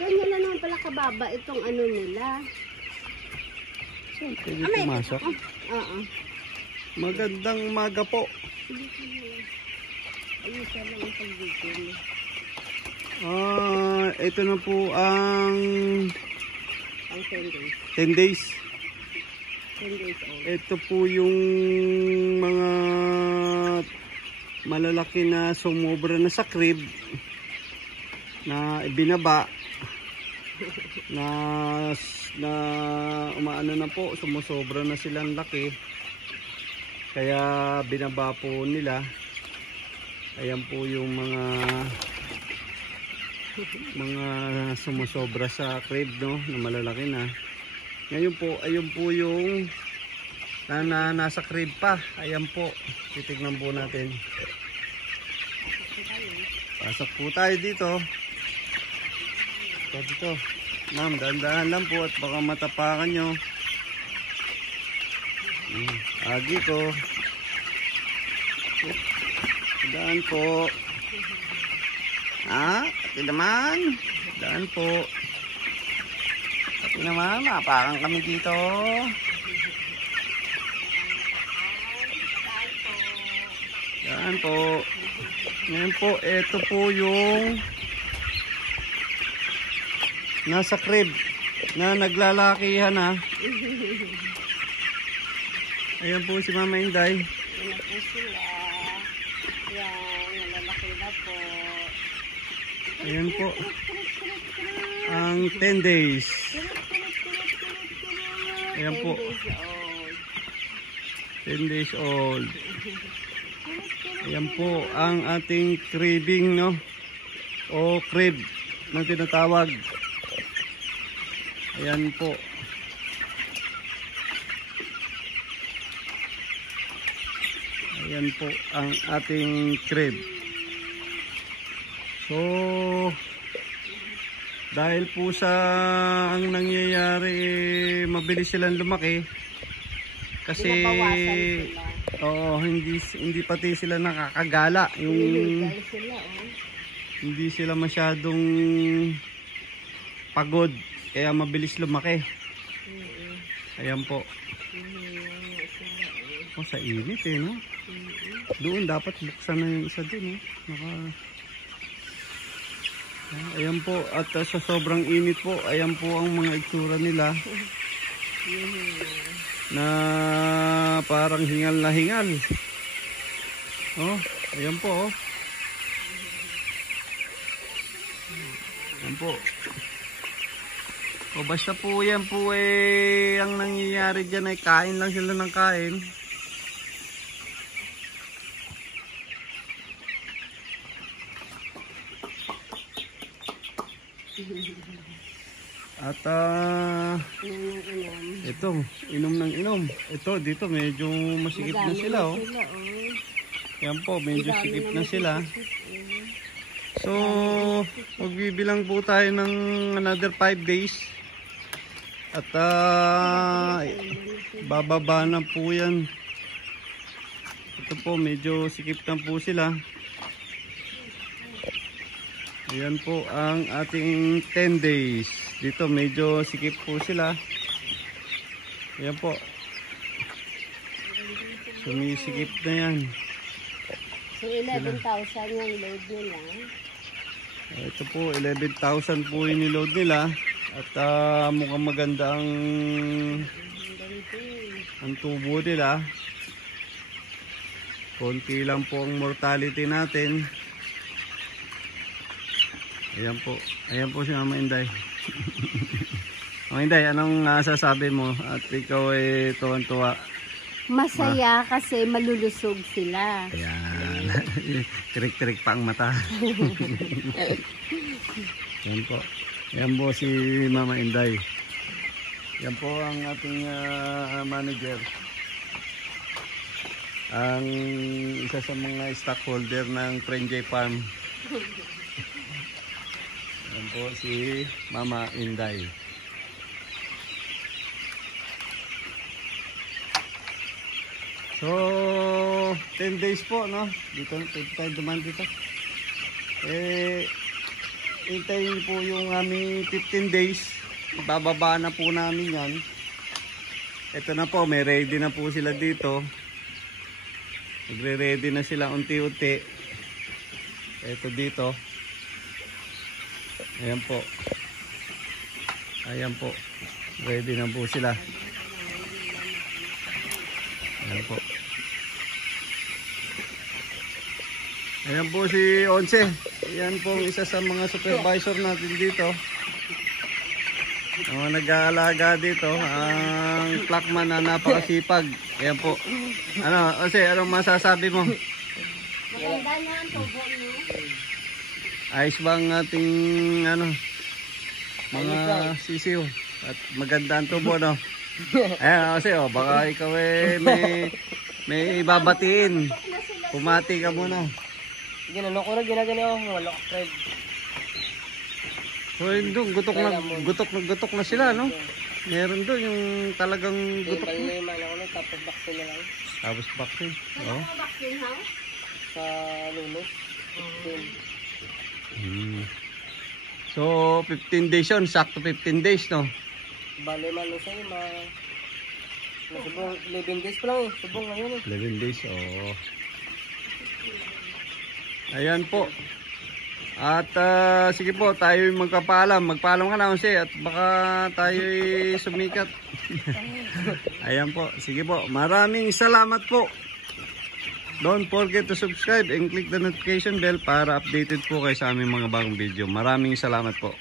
ganyan na naman pala kababa itong ano nila. Saan pwede pumasok? Oo. Magandang umaga po. Ayun siya lang ang pagbigil. Ito na po ang Ang 10 days. 10 days. 10 days old. Ito po yung mga malalaki na sumobra na sa crib na ibinaba na umaano na po, sumusobra na silang laki, kaya binaba po nila. Ayan po yung mga sumusobra sa crib, no, na malalaki na. Ngayon po, ayun po yung nasa crib pa. Ayan po, titignan po natin. Pasok po tayo dito. Dito. Ma'am, dahan-dahan lang po at baka matapakan nyo. Agi ko. Daan po. Pati naman. Daan po. Pati naman, mapakan kami dito. Daan po. Ngayon po, ito po yung nasa crib na naglalakihan na. Ayan po si Mama Inday. Ayan po sila. Yan, nalalaki na po. Ayan po. Ang 10 days. Ayan po. 10 days old. Ayan po ang ating cribbing, no? O crib na tinatawag. Ayan po. Ayan po ang ating crib. So, dahil po sa ang nangyayari, mabilis silang lumaki. Kasi hindi pati sila nakakagala. Hindi sila masyadong pagod. Kaya mabilis lumaki. Ayan po. Sa init no? Doon dapat buksan na yung isa din. Ayan po. At sa sobrang init po, ayan po ang mga itsura nila. Na parang hingal na hingal. Ayan po. Ayan po. Basta po yan po ang nangyayari dyan ay kain lang sila ng kain. At ito, inom ng inom. Ito, dito medyo masikip na sila. Yan po, medyo sikip na sila. So, magbibilang po tayo ng another 5 days. At bababa na po yan. Ito po, medyo sikip na po sila. Ayan po ang ating 10 days. Dito medyo sikip po sila. Ayan po. Sumisikip na yan. So 11,000 yung load nila. Ito po, 11,000 po yung niload nila. At mukhang maganda ang tubo nila. Konti lang po ang mortality natin. Ayan po. Ayan po si Mama Inday. Mama Inday, anong sasabi mo? At ikaw ay tuwan-tuwa. Masaya kasi malulusog sila. Ayan. Tirik-tirik pa ang mata. Ayan po. Ayan po si Mama Inday. Ayan po ang ating manager. Ang isa sa mga stockholder ng Frenjay Farm. Ayan po si Mama Inday. So, 10 days po, no? Dito tayo duman dito. hintayin po yung aming 15 days. Bababa na po namin yan. Ito na po, may ready na po sila dito. Nagre-ready na sila unti-unti. Ito dito. Ayan po. Ayan po. Ready na po sila. Ayan po. Ayan po si Onse. Ayan po isa sa mga supervisor natin dito. Ang nag-aalaga dito. Ang plakman na napakasipag. Ayan po. Ano, Onse, anong masasabi mo? Maganda na ang tubo niyo. Ayos bang ating ano, mga sisiw? At maganda ang tubo, no? Ayan, kasi baka ikaw may ibabatiin. Pumati ka muna. Ginano ko na ginagano, wala ko friend. So yun doon, gutok na sila, no? Meron doon yung talagang gutok na. Palima na ulit, tapos vaccine na lang. Tapos vaccine. Oh. Vaccine house? Sa lulo. So 15 days yun, sakto 15 days, no? Bale man sa ima. Subong 11 days pa lang eh. Subong ngayon eh. 11 days, oh. Ayan po. At sige po, tayo magpapaalam. Magpaalam ka na, Jose, at baka tayo sumikat. Ayan po, sige po. Maraming salamat po. Don't forget to subscribe and click the notification bell para updated po kayo sa aming mga bagong video. Maraming salamat po.